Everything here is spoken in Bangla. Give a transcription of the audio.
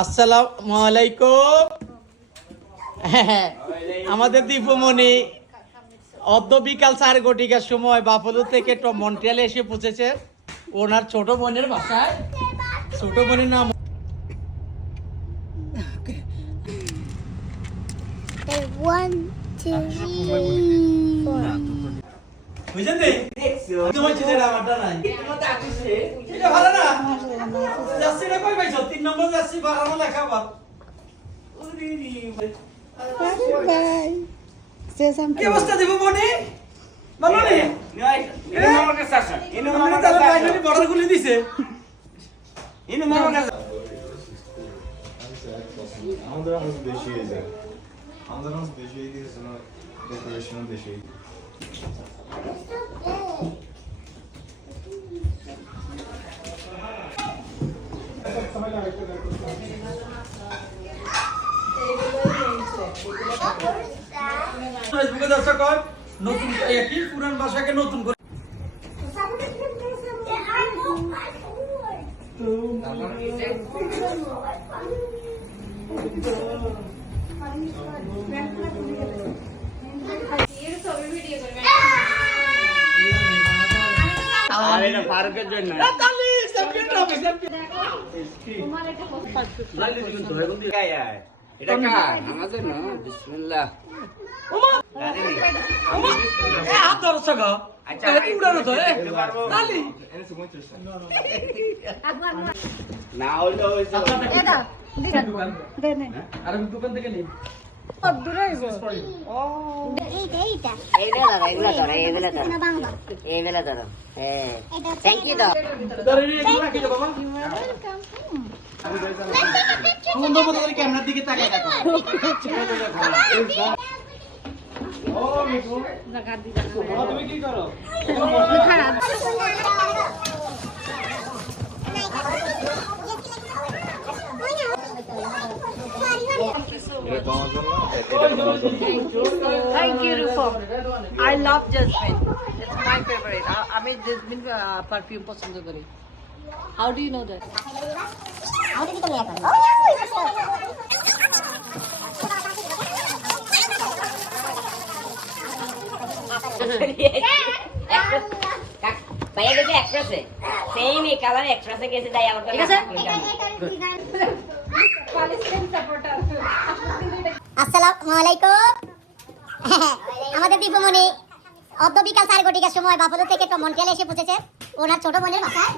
আসসালামু আলাইকুম। আমাদের দীপুমণি অর্ধ বিকাল 4 ঘটিকার সময় বাফলো থেকে মন্ট্রিয়ালে এসে পৌঁছেছে ওনার ছোট বোনের বাসায়। ছোট বোনের নাম কি অবস্থা দিব মনে ভালো নেই বর্ডার খুলে দিছে। আমাদের দেশি ডেকোরেশন দেশি ফেসবুকে দর্শক নতুন একই পুরান ভাষাকে নতুন করে ফারুকের জন্য এটা কার আমাদের না বিসমিল্লাহ হাত দর্শক না হইলো হইছে আর দোকান থেকে নিন ক্যামেরার দিকে তাকাই দেখো। তুমি কি করো? Thank you, Rufo. I love jasmine. It's my favorite. I mean, jasmine perfume পছন্দ করি. How do you know that? ভাইয়া গেছে এক্সপ্রেসে সেম এই কালার এক্সপ্রেসে গেছে তাই আমার কাছে আসসালামু আলাইকুম। আমাদের দীপুমণি অর্ধ বিকাল 4 ঘটিকার সময় বাফলো থেকে মন্ট্রিয়ালে এসে পৌঁছেছে ওনার ছোট বোনের বাসায়।